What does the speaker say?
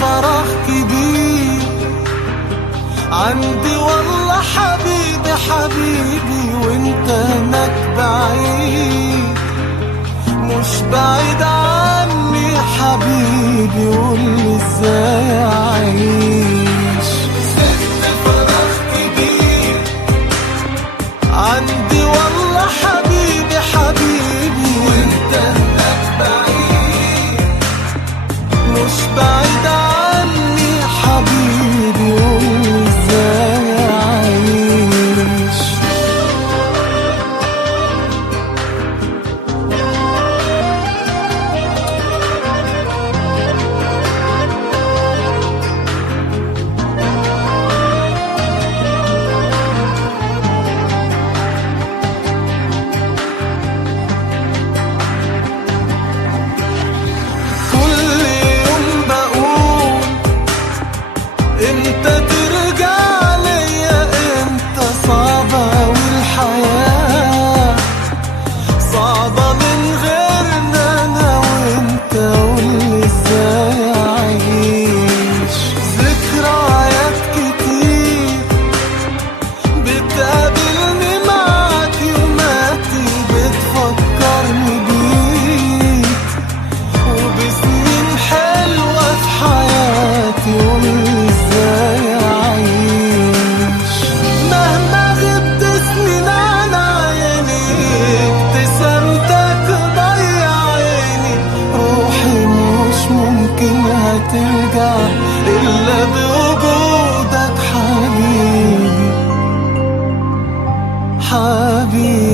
فرح كبير عندي والله حبيبي حبيبي، وانت هناك بعيد مش بعيد عني حبيبي، قولي ازاي اعيش. ست فرح كبير عندي والله حبيبي حبيبي، وانت هناك بعيد مش بعيد عني حبيبي، قولي ازاي اعيش. انت ترجع ليا امتى؟ صعبة والحياة صعبة من غيرنا انا وانت، قولي ازاي اعيش. ذكريات كتير بتقابلني معاك يوماتي، بتفكرني بيك وبسنين حلوة في حياتي، قولي ازاي اعيش. مهما غبت سنين عن عيني ابتسامتك ضيع عيني، روحي مش ممكن هترجع الا بوجودك حبيبي حبيبي.